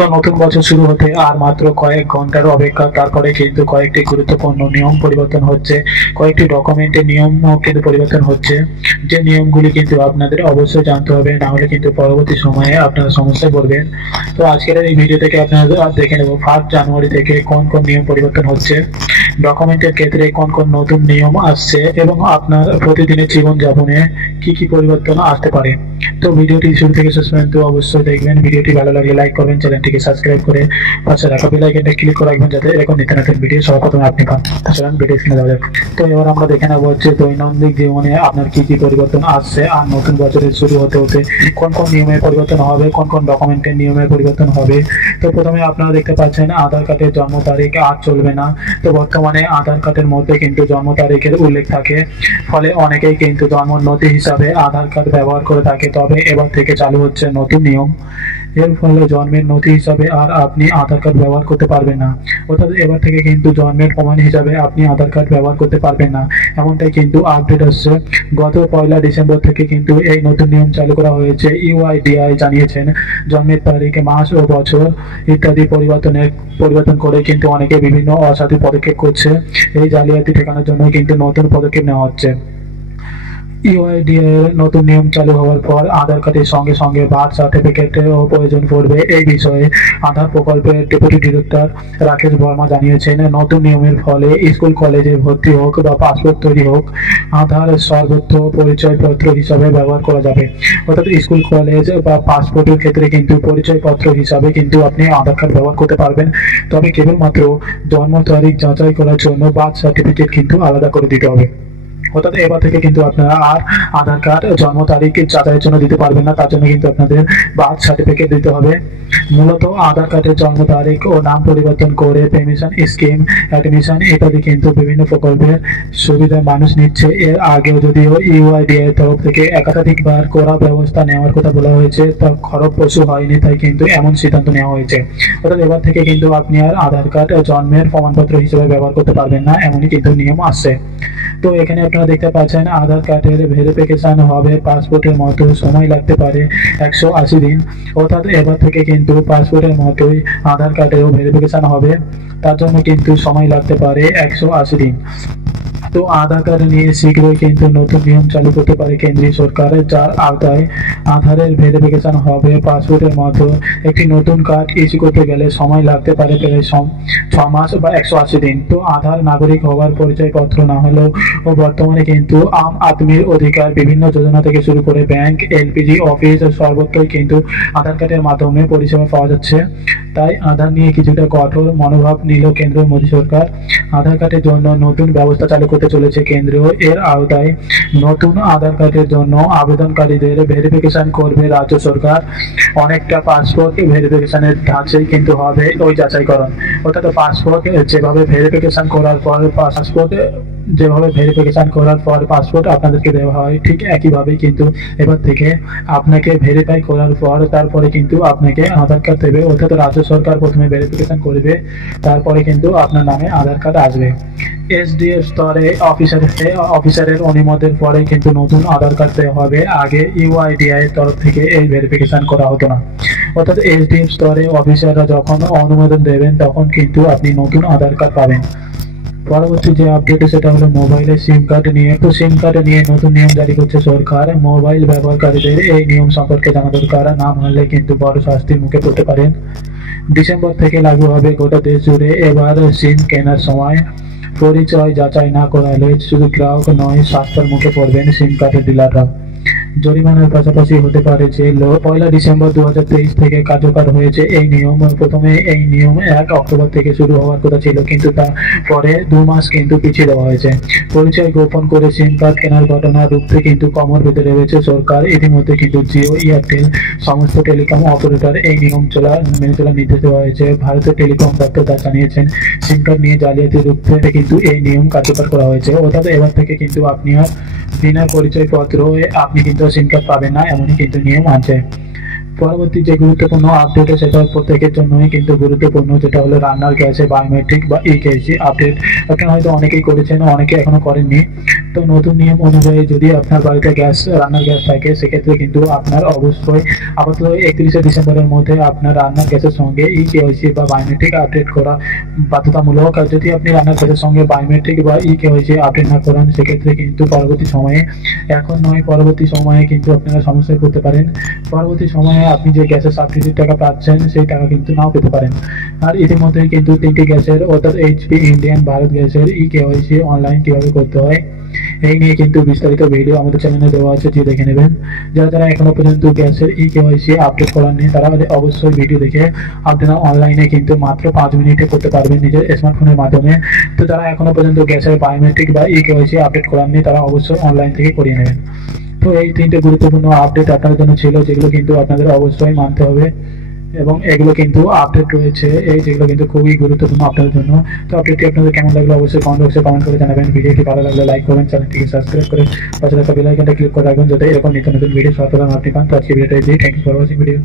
তো নতুন বছর শুরু হতে আর মাত্র কয়েক ঘন্টার অপেক্ষা, তারপরে কিন্তু কয়েকটি গুরুত্বপূর্ণ নিয়ম পরিবর্তন হচ্ছে, কয়েকটি ডকুমেন্টের নিয়মও কিন্তু পরিবর্তন হচ্ছে। যে নিয়মগুলি কিন্তু আপনাদের অবশ্যই জানতে হবে, না হলে কিন্তু পরবর্তী সময়ে আপনারা সমস্যায় পড়বেন। তো আজকের এই ভিডিও থেকে আপনারা দেখে নেব 1 জানুয়ারি থেকে কোন কোন নিয়ম পরিবর্তন হচ্ছে, ডকুমেন্টের ক্ষেত্রে কোন কোন নতুন নিয়ম আসছে এবং আপনার প্রতিদিনের জীবনযাপনে কি কি পরিবর্তন আসতে পারে। তো ভিডিওটি শুরু থেকে শেষ পর্যন্ত অবশ্যই দেখবেন। ভিডিওটি ভালো লাগলে লাইক করবেন, চ্যানেলটিকে সাবস্ক্রাইব করে পাশে রাখা বেল আইকনটা ক্লিক করে রাখবেন, যাতে এরকম নিত্য নতুন ভিডিও সবার প্রথমে আপনি পান। চলুন ভিডিও স্ক্রিনে যাওয়া যাক। তো এবার আমরা দেখে নেব হচ্ছে দৈনন্দিন জীবনে আপনার কি কি পরিবর্তন আসছে আর নতুন বছরের শুরু হতে হতে কোন কোন নিয়মের পরিবর্তন হবে, কোন কোন ডকুমেন্টের নিয়মের পরিবর্তন হবে। তো প্রথমে আপনারা দেখতে পাচ্ছেন আধার কার্ডের জন্ম তারিখ আর চলবে না। তো বর্তমানে আধার কার্ডের মধ্যে কিন্তু জন্ম তারিখের উল্লেখ থাকে, ফলে অনেকেই কিন্তু জন্ম নথি হিসাবে আধার কার্ড ব্যবহার করে থাকে। তবে এবার থেকে চালু হচ্ছে নতুন নিয়ম। এর ফলে জন্মের নথি হিসাবে আর আপনি আধার কার্ড ব্যবহার করতে পারবেন না। অর্থাৎ এবার থেকে কিন্তু জন্মের প্রমাণ হিসাবে আপনি আধার কার্ড ব্যবহার করতে পারবেন না, এমনটাই কিন্তু আপডেট আসছে। গত 1 ডিসেম্বর থেকে কিন্তু এই নতুন নিয়ম চালু করা হয়েছে। ইউআইডিআই জানিয়েছেন জন্মের তারিখ, মাস ও বছর ইত্যাদি পরিবর্তন করে কিন্তু অনেকে বিভিন্ন অসাধু পদক্ষেপ করছে। এই জালিয়াতি ঠেকানোর জন্য কিন্তু নতুন পদক্ষেপ নেওয়া হচ্ছে। ইউআইডিএ এর নতুন নিয়ম চালু হওয়ার পর আধার কার্ডের সঙ্গে সঙ্গে বার্থ সার্টিফিকেটেরও প্রয়োজন পড়বে। এই বিষয়ে আধার প্রকল্পের ডেপুটি ডিরেক্টর রাকেশ বর্মা জানিয়েছেন, নতুন নিয়মের ফলে স্কুল কলেজে ভর্তি হোক বা পাসপোর্ট তৈরি হোক, আধার সর্বোচ্চ পরিচয়পত্র হিসাবে ব্যবহার করা যাবে। অর্থাৎ স্কুল কলেজ বা পাসপোর্টের ক্ষেত্রে কিন্তু পরিচয়পত্র হিসাবে কিন্তু আপনি আধার কার্ড ব্যবহার করতে পারবেন। তবে কেবলমাত্র জন্ম তারিখ যাচাই করার জন্য বার্থ সার্টিফিকেট কিন্তু আলাদা করে দিতে হবে। অর্থাৎ এবার থেকে কিন্তু আপনারা আর আধার কার্ড জন্ম তারিখ যাচাইয়ের জন্য দিতে পারবেন না, তার জন্য কিন্তু আপনাদের বার্থ সার্টিফিকেট দিতে হবে। মূলত আধার কার্ডের জন্ম তারিখ ও নাম পরিবর্তন করে পেনশন স্কিম, অ্যাডমিশন ইত্যাদি কিন্তু বিভিন্ন প্রকল্পের সুবিধা মানুষ নিচ্ছে। এর আগেও যদিও ইউআইডিএ এর তরফ থেকে একাধিকবার কড়া ব্যবস্থা নেওয়ার কথা বলা হয়েছে, তা ফলপ্রসূ হয়নি, তাই কিন্তু এমন সিদ্ধান্ত নেওয়া হয়েছে। অর্থাৎ এবার থেকে কিন্তু আপনি আর আধার কার্ড জন্মের প্রমাণপত্র হিসেবে ব্যবহার করতে পারবেন না, এমনই কিন্তু নিয়ম আসছে। তো এখানে আপনারা দেখতে পাচ্ছেন আধার কার্ডের ভেরিফিকেশন হবে পাসপোর্টের মতো, সময় লাগতে পারে 180 দিন। অর্থাৎ এবার থেকে কিন্তু পাসপোর্টের মতোই আধার কার্ডেও ভেরিফিকেশন হবে, তার জন্য কিন্তু সময় লাগতে পারে 180 দিন। তো আধার কার্ড নিয়ে শীঘ্রই কিন্তু নতুন নিয়ম চালু করতে পারে কেন্দ্রীয় সরকার, যার আওতায় আধারের ভেরিফিকেশন হবে পাসপোর্টের মতো। একটি নতুন কার্ড ইস্যু করতে গেলে সময় লাগতে পারে প্রায় 6 মাস বা 180 দিন। তো আধার নাগরিক হওয়ার পরিচয়পত্র না হলেও বর্তমানে কিন্তু আম আদমির অধিকার বিভিন্ন যোজনা থেকে শুরু করে ব্যাংক, এলপিজি অফিস সর্বত্রই কিন্তু আধার কার্ডের মাধ্যমে পরিষেবা পাওয়া যাচ্ছে। তাই আধার নিয়ে কিছুটা কঠোর মনোভাব নিল কেন্দ্র মোদী সরকার। আধার কার্ডের জন্য নতুন ব্যবস্থা চালু করতে চলেছে কেন্দ্র। এর আওতায় নতুন আধার কার্ডের জন্য আবেদনকারীদের ভেরিফিকেশন করবে রাজ্য সরকার। অনেকটা পাসপোর্ট ভেরিফিকেশনের ধাঁচেই কিন্তু হবে ওই যাচাইকরণ। অর্থাৎ পাসপোর্ট যেভাবে ভেরিফিকেশন করার পর পাসপোর্ট আপনাদেরকে দেওয়া হয়, ঠিক একইভাবেই কিন্তু এবার থেকে আপনাকে ভেরিফাই করার পর তারপরে কিন্তু আপনাকে আধার কার্ড দেবে। অর্থাৎ রাজ্য সরকার প্রথমে ভেরিফিকেশন করবে, তারপরে কিন্তু আপনার নামে আধার কার্ড আসবে। এসডিএফ স্তরে অফিসারের অনুমোদনের পরে কিন্তু নতুন আধার কার্ড দেওয়া হবে। আগে ইউআইডিআই এর তরফ থেকে এই ভেরিফিকেশন করা হতো না। অর্থাৎ এসডিএফ স্তরে অফিসাররা যখন অনুমোদন দেবেন তখন কিন্তু আপনি নতুন আধার কার্ড পাবেন। পরবর্তী যে আপডেট সেটা হলো মোবাইলের সিম কার্ড নিয়ে। তো সিম কার্ড নিয়ে নতুন নিয়ম জারি করছে সরকার। মোবাইল ব্যবহারকারীদের এই নিয়ম সম্পর্কে জানা দরকার, না মানলে কিন্তু বড় শাস্তির মুখে পড়তে পারেন। ডিসেম্বর থেকে লাগু হবে গোটা দেশ জুড়ে। এবার সিম কেনার সময় পরিচয় যাচাই না করালে শুধু গ্রাহক নয়, শাস্তির মুখে পড়বেন সিম কার্ডের ডিলাররা। জরিমানার পাশাপাশি হতে পারে জেল। 1 ডিসেম্বর 2023 থেকে কার্যকর হয়েছে এই নিয়ম। প্রথমে এই নিয়ম 1 অক্টোবর থেকে শুরু হওয়ার কথা ছিল, কিন্তু তারপরে 2 মাস কিন্তু পিছিয়ে দেওয়া হয়েছে। পরিচয় গোপন করে সিম কার্ড কেনার ঘটনা রুখতে কিন্তু কমর বেঁধে রয়েছে সরকার। ইতিমধ্যে কিন্তু জিও, এয়ারটেল সমস্ত টেলিকম অপারেটর এই নিয়ম মেনে চলার নির্দেশ দেওয়া হয়েছে। ভারতের টেলিকম দপ্তর তা জানিয়েছেন, সিম কার্ড নিয়ে জালিয়াতি রুখতে কিন্তু এই নিয়ম কার্যকর করা হয়েছে। অর্থাৎ এবার থেকে কিন্তু আপনি আর বিনা পরিচয়পত্র আপনি কিন্তু সিম কার্ড পাবেন না, এমনই কিন্তু নিয়ম আছে। পরবর্তী যে গুরুত্বপূর্ণ আপডেট সেটা প্রত্যেকের জন্যই কিন্তু গুরুত্বপূর্ণ, যেটা হলো রান্নার গ্যাসে বায়োমেট্রিক বা ইকেওয়াইসি আপডেট। আপনারা হয়তো অনেকেই করেছেন, অনেকে এখনো করেননি। তো নতুন নিয়ম অনুযায়ী যদি আপনার বাড়িতে রান্নার গ্যাস থাকে, সেক্ষেত্রে কিন্তু আপনার অবশ্যই আপাতত 31শে ডিসেম্বরের মধ্যে আপনার রান্নার গ্যাসের সঙ্গে ইকেওয়াইসি বা বায়োমেট্রিক আপডেট করা বাধ্যতামূলক। আর যদি আপনি রান্নার গ্যাসের সঙ্গে বায়োমেট্রিক বা ইকেওয়াইসি আপডেট না করেন, সেক্ষেত্রে কিন্তু পরবর্তী সময়ে, এখন নয় পরবর্তী সময়ে কিন্তু আপনারা সমস্যায় পড়তে পারেন। পরবর্তী সময়ে আপনি যে গ্যাসের সাবসিডির টাকা পাচ্ছেন, সেই টাকা কিন্তু নাও পেতে পারেন। আর ইতিমধ্যেই কিন্তু 3টি গ্যাসের, অর্থাৎ এইচপি, ইন্ডিয়ান, ভারত গ্যাসের ইকেওয়াইসি অনলাইন কিভাবে করতে হয় এই নিয়ে কিন্তু বিস্তারিত ভিডিও আমাদের চ্যানেলে দেওয়া আছে, যে দেখে নেবেন। যারা এখনো পর্যন্ত গ্যাসের ইকেওয়াইসি আপডেট করাননি, তারা অবশ্যই ভিডিও দেখে আপনারা অনলাইনে কিন্তু মাত্র 5 মিনিটে করতে পারবেন নিজের স্মার্টফোনের মাধ্যমে। তো যারা এখনো পর্যন্ত গ্যাসের বায়োমেট্রিক বা ইকেওয়াইসি আপডেট করাননি, তারা অবশ্যই অনলাইন থেকে করিয়ে নেবেন। তো এই 3টে গুরুত্বপূর্ণ আপডেট আপনাদের জন্য ছিল, যেগুলো কিন্তু আপনাদের অবশ্যই মানতে হবে, এবং এগুলো কিন্তু আপডেট রয়েছে, যেগুলো কিন্তু খুবই গুরুত্বপূর্ণ আপনাদের জন্য। তো আপডেটটি আপনাদের কেমন লাগলো অবশ্যই কমেন্ট বক্সে কমেন্ট করে জানাবেন। ভিডিওটি ভালো লাগলে লাইক করবেন, চ্যানেলটিকে সাবস্ক্রাইব করে পাশে থাকা বেল আইকনটা ক্লিক করে রাখবেন, যাতে এরকম নিত্য নতুন ভিডিও সর্বপ্রথম আপনি পান। তো আজকে ভিডিওটা এই, thank you for watching video.